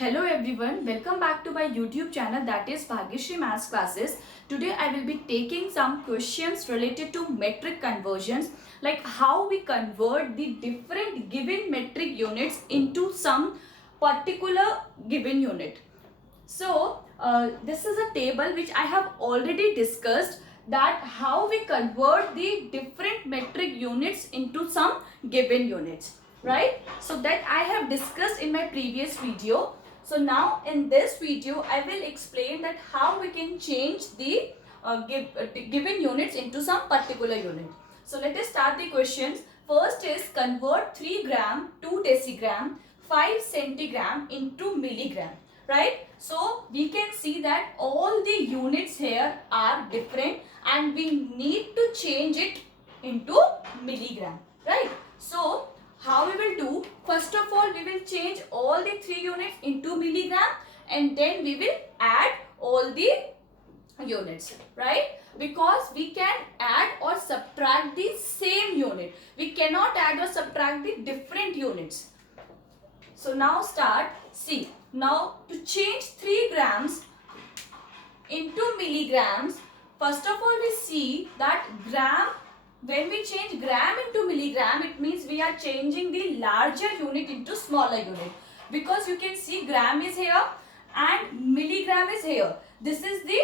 Hello everyone, welcome back to my YouTube channel, that is Bhagyashree Maths Classes. Today I will be taking some questions related to metric conversions, like how we convert the different given metric units into some particular given unit. So this is a table which I have already discussed, that how we convert the different metric units into some given units, right? So that I have discussed in my previous video. So now in this video I will explain that how we can change the given units into some particular unit. So let us start the questions. First is convert 3 gram, 2 decigram, 5 centigram into milligram, right? So we can see that all the units here are different and we need to change it into milligram, right? So how we will do? First of all, we will change all the 3 units into milligram and then we will add all the units, right? Because we can add or subtract the same unit. We cannot add or subtract the different units. So now start. See, now to change 3 grams into milligrams, first of all we see that gram, when we change gram into milligram, it means we are changing the larger unit into smaller unit. Because you can see gram is here and milligram is here. This is the,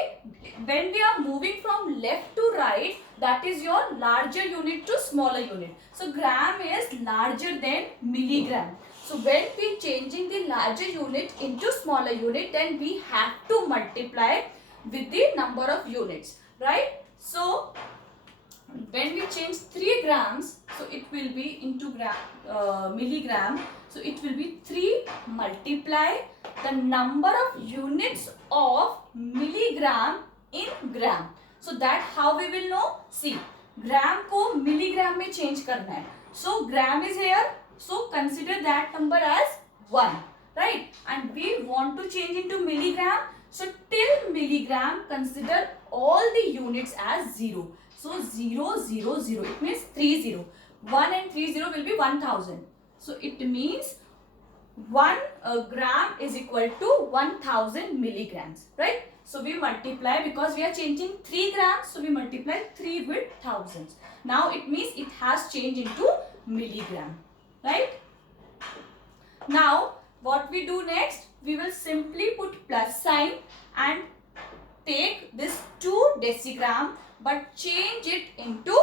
when we are moving from left to right, that is your larger unit to smaller unit. So gram is larger than milligram. So when we changing the larger unit into smaller unit, then we have to multiply with the number of units, right? So when we change 3 grams, so it will be into milligram. So it will be 3 multiply the number of units of milligram in gram. So that how we will know? See, gram को milligram में change करना है. So gram is here. So consider that number as 1, right? And we want to change into milligram. So till milligram, consider all the units as 0. So 0, 0, 0. It means 3 0. 1 and 3 0 will be 1000. So it means 1 gram is equal to 1000 milligrams, right? So we multiply, because we are changing 3 grams. So we multiply 3 with thousands. Now it means it has changed into milligram, right? Now what we do next? We will simply put plus sign and take this 2 decigram but change it into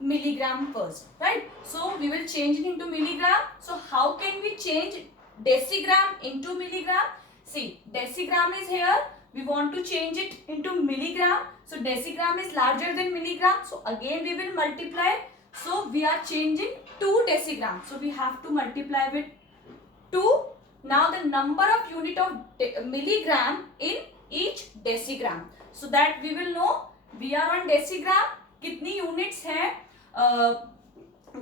milligram first, right? So we will change it into milligram. So how can we change decigram into milligram? See, decigram is here. We want to change it into milligram. So decigram is larger than milligram. So again we will multiply. So we are changing 2 decigram. So we have to multiply with 2. Now the number of unit of milligram in each decigram. So that we will know we are on decigram. कितनी units हैं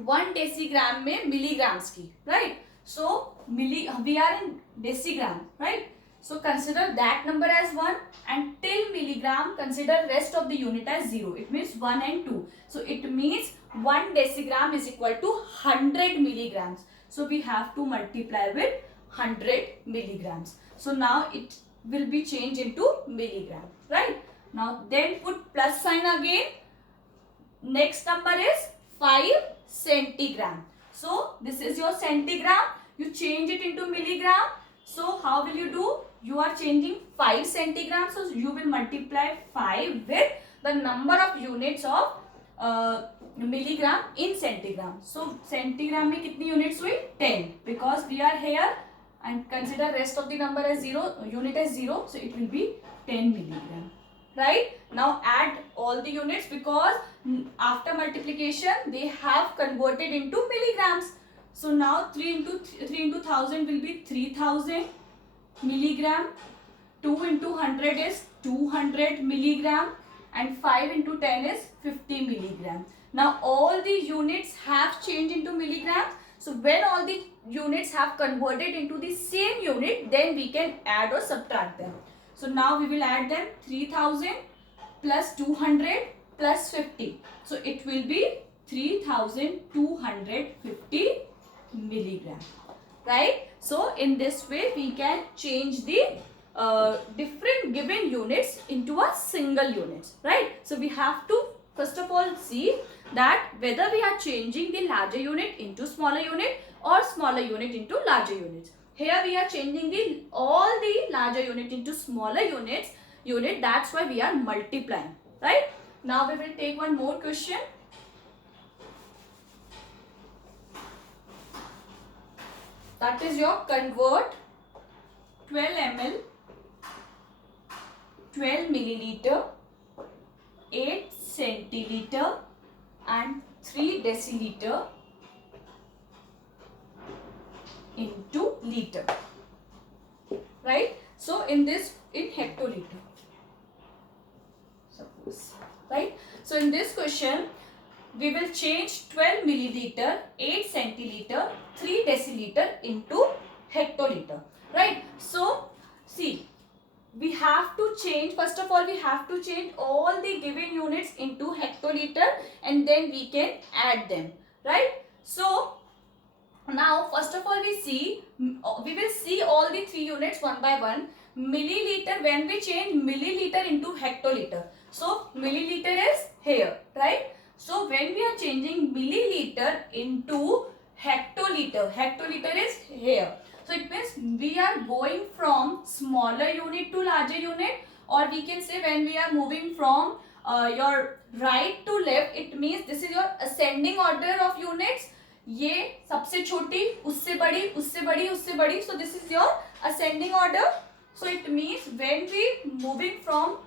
1 decigram में milligrams की, right? So we are in decigram, right? So consider that number as 1 and till milligram consider rest of the unit as 0. It means 1 and 2. So it means 1 decigram is equal to 100 milligrams. So we have to multiply with 100 milligrams. So now it will be changed into milligram, right? Now then put plus sign again. Next number is 5 centigram. So this is your centigram. You change it into milligram. So how will you do? You are changing 5 centigram. So you will multiply 5 with the number of units of milligram in centigram. So centigram में कितनी units हुई? 10. Because we are here and consider rest of the number as 0, unit as 0. So it will be 10 milligram. Right? Now add all the units, because after multiplication they have converted into milligrams. So now 3 into 1000 will be 3000 milligram. 2 into 100 is 200 milligram. And 5 into 10 is 50 milligram. Now all the units have changed into milligrams. So when all the units have converted into the same unit, then we can add or subtract them. So now we will add them. 3000 plus 200 plus 50. So it will be 3250 milligram. right? So in this way we can change the different given units into a single units, right? So we have to first of all see that whether we are changing the larger unit into smaller unit or smaller unit into larger units. Here we are changing all the larger unit into smaller unit. That's why we are multiplying, right? Now we will take one more question. That is your convert 12 ml, 12 milliliter, 8 centiliter and 3 deciliter into liter, right? So in hectoliter, suppose, right? So in this question we will change 12 milliliter, 8 centiliter, 3 deciliter into hectoliter, right? So see, we have to change, first of all we have to change all the given units into hectoliter and then we can add them, right? So now first of all we will see all the three units one by one. Milliliter, when we change milliliter into hectoliter, so milliliter is here, right? So when we are changing milliliter into hectoliter, hectoliter is here. So it means we are going from smaller unit to larger unit, or we can say when we are moving from your right to left, it means this is your ascending order of units. ये सबसे छोटी, उससे बड़ी, उससे बड़ी, उससे बड़ी. So this is your ascending order. So it means when we moving from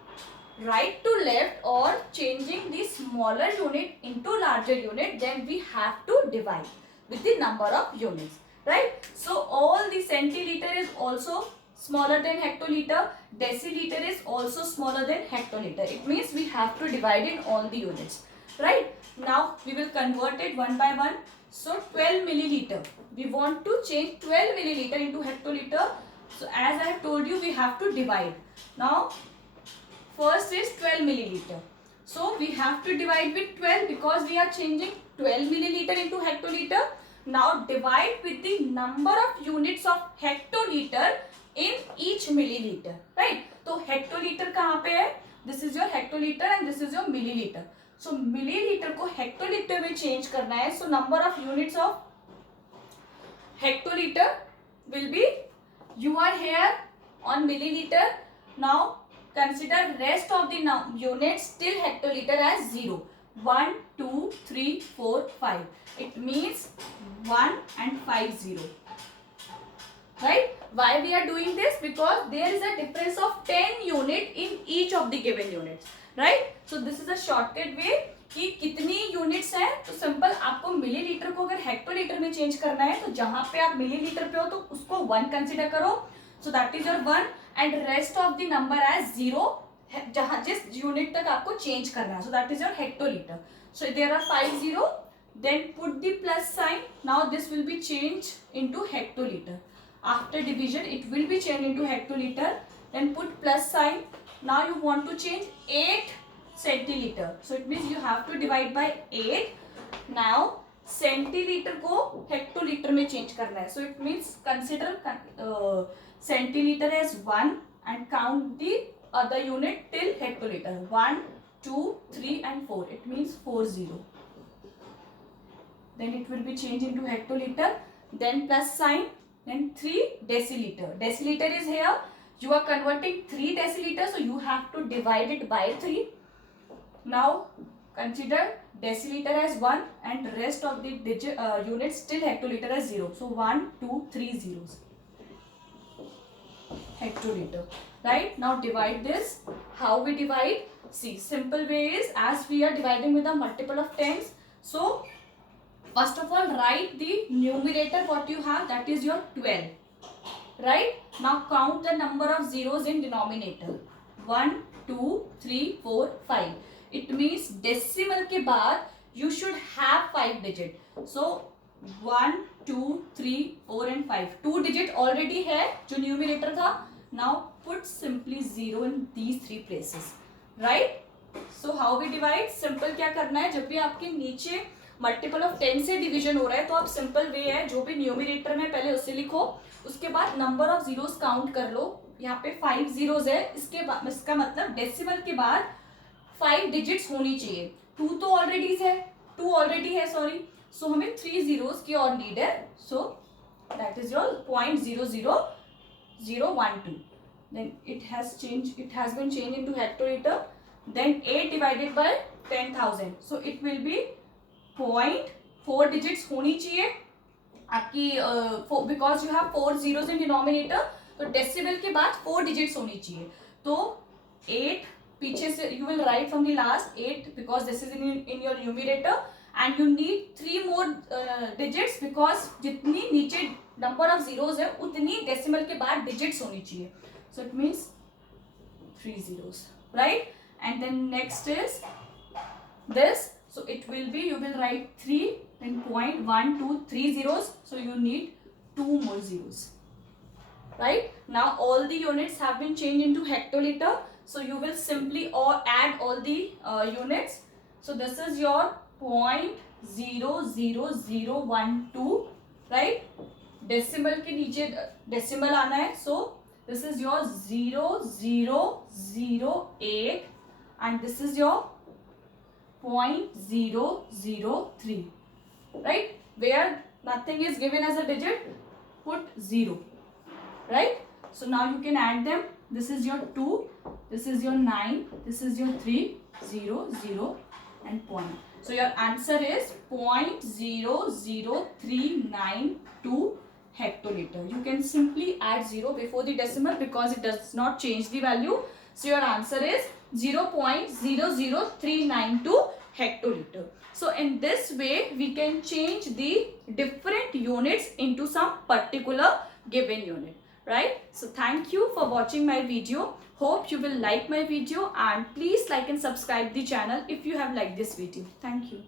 right to left or changing the smaller unit into larger unit, then we have to divide with the number of units, right? So all the centiliter is also smaller than hectoliter, deciliter is also smaller than hectoliter. It means we have to divide in all the units, right? Now we will convert it one by one. So 12 milliliter, we want to change 12 milliliter into hectoliter. So as I have told you, we have to divide. Now first is 12 milliliter. So we have to divide with 12 because we are changing 12 milliliter into hectoliter. Now divide with the number of units of hectoliter in each milliliter, right? So hectoliter कहाँ पे है? This is your hectoliter and this is your milliliter. So milliliter को hectoliter में change करना है. So number of units of hectoliter will be, you are here on milliliter. Now consider rest of the units till hectoliter as 0. 1, 2, 3, 4, 5. It means 1 and 5 0. Right? Why we are doing this? Because there is a difference of 10 unit in each of the given units. Right? So this is a shortcut way कि कितनी units हैं. तो simple आपको millilitre को अगर hectolitre में change करना है तो जहां पे आप मिलीलीटर पे हो तो उसको 1 कंसीडर करो. So that is your 1 and rest of the number as 0 जहां जिस यूनिट तक आपको चेंज करना है. So that is your hectolitre. So there are 5 0. Then put the plus sign. Now this will be changed into hectoliter. After division, it will be changed into hectoliter. Then put plus sign. Now you want to change 8 centiliter. So it means you have to divide by 8. Now centiliter को hectoliter में change करना है. So it means consider centiliter as 1 and count the other unit till hectoliter. 1, 2, 3 and 4. It means 4 0. Then it will be changed into hectoliter. Then plus sign. Then 3 deciliter. Deciliter is here. You are converting 3 deciliter, so you have to divide it by 3. Now consider deciliter as 1 and rest of the units till hectoliter as 0. So 1, 2, 3 zeros. Hectoliter. Right? Now divide this. How we divide? See, simple way is as we are dividing with a multiple of 10s. So first of all, write the numerator what you have, that is your 12. Right? Now count the number of zeros in denominator. 1, 2, 3, 4, 5. It means decimal के बाद you should have 5 digit. So 1, 2, 3, 4 and 5. 2 digit already है जो numerator था. Now put simply 0 in these 3 places. Right? So how we divide? Simple क्या करना है, जब भी आपके नीचे मल्टीपल ऑफ 10 से डिवीजन हो रहा है तो आप सिंपल वे है, जो भी न्यूमरेटर में पहले उसे लिखो, उसके बाद नंबर ऑफ जीरोस काउंट कर लो। यहाँ पे 5 जीरोस है, इसका मतलब डेसिमल के बाद 5 डिजिट्स होनी चाहिए। 2 तो ऑलरेडी है सॉरी, सो हमें 3 जीरोस की और नीड है, so that is your 0.00012. Then it has been changed into hectoliter. Then 8 divided by 10,000, so it will be 0.4 digits होनी चाहिए आपकी, because you have 4 zeros in denominator, तो डेसिबल के बाद 4 डिजिट्स होनी चाहिए। तो 8 पीछे से you will write from the last 8 because this is in your numerator, and you need 3 more digits because जितनी नीचे नंबर ऑफ जीरोस है उतनी डेसिमल के बाद डिजिट्स होनी चाहिए। So it means 3 zeros, right? And then next is this. So it will be, you will write 3, then 0.123 zeros. So you need 2 more zeros, right? Now all the units have been changed into hectoliter. So you will simply add all the units. So this is your 0.00012, right? Decimal के नीचे decimal आना है. So this is your 0008 and this is your 0.003, right? Where nothing is given as a digit, put 0, right? So now you can add them. This is your 2, this is your 9, this is your 3, 0, 0 and point. So your answer is 0.00392 hectoliter. You can simply add 0 before the decimal because it does not change the value. So your answer is 0.00392 hectoliter. So in this way we can change the different units into some particular given unit, right? So thank you for watching my video. Hope you will like my video and please like and subscribe the channel if you have liked this video. Thank you.